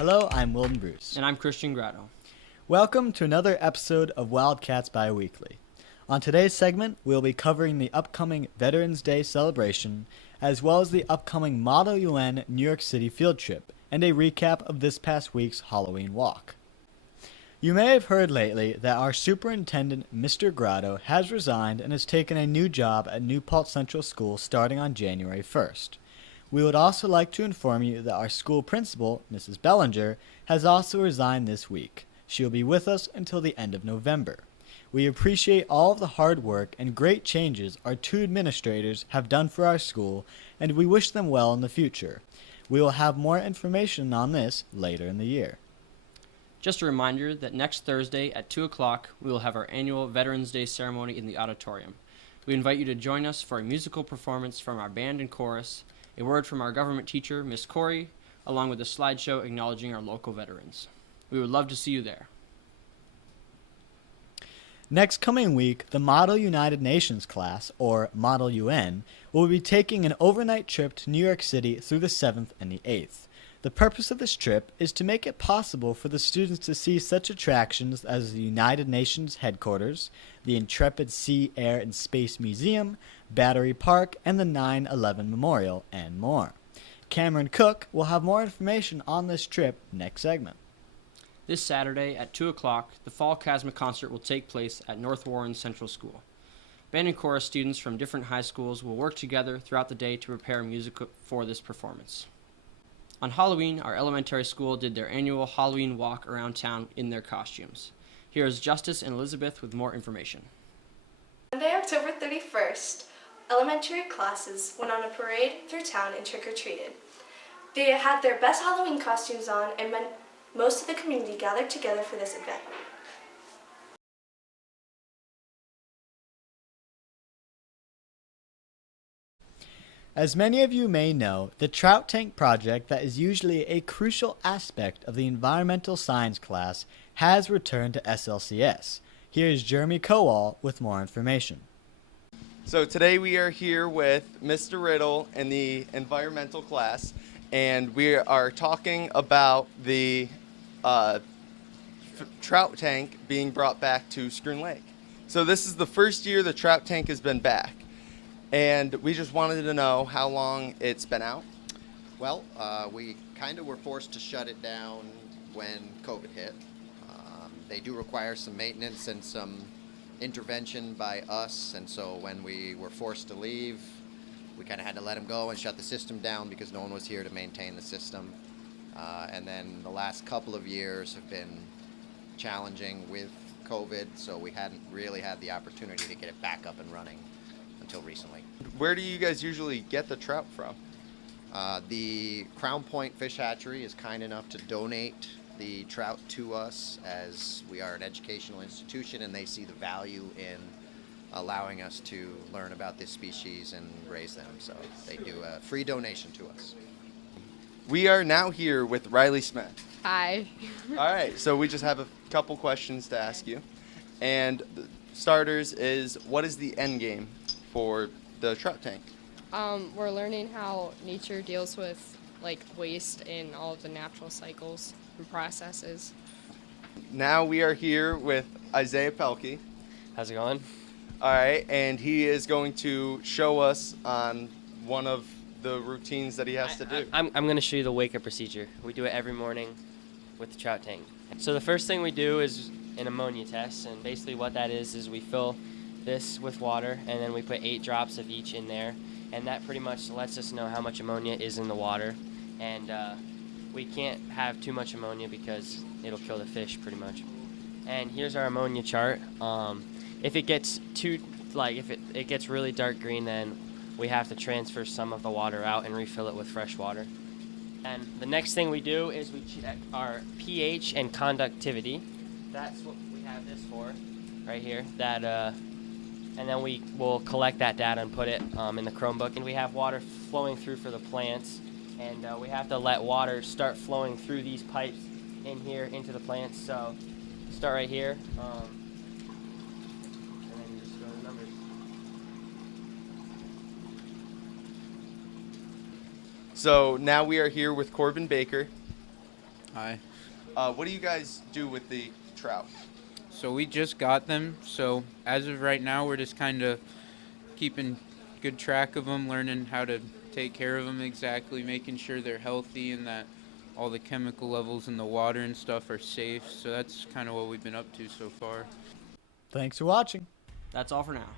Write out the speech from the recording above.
Hello, I'm Wilden Bruce. And I'm Christian Grotto. Welcome to another episode of Wildcats Biweekly. On today's segment, we'll be covering the upcoming Veterans Day celebration, as well as the upcoming Model UN New York City field trip, and a recap of this past week's Halloween walk. You may have heard lately that our superintendent, Mr. Grotto, has resigned and has taken a new job at New Paltz Central School starting on January 1st. We would also like to inform you that our school principal, Mrs. Bellinger, has also resigned this week. She will be with us until the end of November. We appreciate all of the hard work and great changes our two administrators have done for our school, and we wish them well in the future. We will have more information on this later in the year. Just a reminder that next Thursday at 2 o'clock, we will have our annual Veterans Day ceremony in the auditorium. We invite you to join us for a musical performance from our band and chorus, a word from our government teacher, Miss Corey, along with a slideshow acknowledging our local veterans. We would love to see you there. Next coming week, the Model United Nations class, or Model UN, will be taking an overnight trip to New York City through the 7th and the 8th. The purpose of this trip is to make it possible for the students to see such attractions as the United Nations headquarters, the Intrepid Sea, Air, and Space Museum, Battery Park, and the 9/11 Memorial, and more. Cameron Cook will have more information on this trip next segment. This Saturday at 2 o'clock, the Fall Chasma Concert will take place at North Warren Central School. Band and chorus students from different high schools will work together throughout the day to prepare music for this performance. On Halloween, our elementary school did their annual Halloween walk around town in their costumes. Here is Justice and Elizabeth with more information. Monday, October 31st, elementary classes went on a parade through town and trick-or-treated. They had their best Halloween costumes on, and most of the community gathered together for this event. As many of you may know, the Trout Tank project that is usually a crucial aspect of the environmental science class has returned to SLCS. Here is Jeremy Kowal with more information. So today we are here with Mr. Riddle in the environmental class, and we are talking about the trout tank being brought back to Schroon Lake. So this is the first year the trout tank has been back, and we just wanted to know how long it's been out. Well, we kind of were forced to shut it down when COVID hit. They do require some maintenance and some intervention by us, and so when we were forced to leave, we kind of had to let them go and shut the system down because no one was here to maintain the system. And then the last couple of years have been challenging with COVID, so we hadn't really had the opportunity to get it back up and running until recently. Where do you guys usually get the trout from? The Crown Point Fish Hatchery is kind enough to donate the trout to us, as we are an educational institution and they see the value in allowing us to learn about this species and raise them, so they do a free donation to us. We are now here with Riley Smith. Hi. All right, so we just have a couple questions to ask you. And the starters is, what is the end game for the trout tank? We're learning how nature deals with waste in all of the natural cycles and processes. Now we are here with Isaiah Pelkey. How's it going? All right, and he is going to show us on one of the routines that he has to do. I'm going to show you the wake-up procedure. We do it every morning with the trout tank. So the first thing we do is an ammonia test, and basically what that is we fill this with water, and then we put 8 drops of each in there, and that pretty much lets us know how much ammonia is in the water. And we can't have too much ammonia because it'll kill the fish pretty much. And here's our ammonia chart. If it gets if it gets really dark green, then we have to transfer some of the water out and refill it with fresh water. And the next thing we do is we check our pH and conductivity. That's what we have this for, right here. And then we will collect that data and put it in the Chromebook. And we have water flowing through for the plants, and we have to let water start flowing through these pipes in here into the plants. So start right here. And then you just go to the numbers. So now we are here with Corbin Baker. Hi. What do you guys do with the trout? So we just got them. So as of right now, we're just kind of keeping good track of them, learning how to take care of them exactly, making sure they're healthy and that all the chemical levels in the water and stuff are safe. So that's kind of what we've been up to so far. Thanks for watching. That's all for now.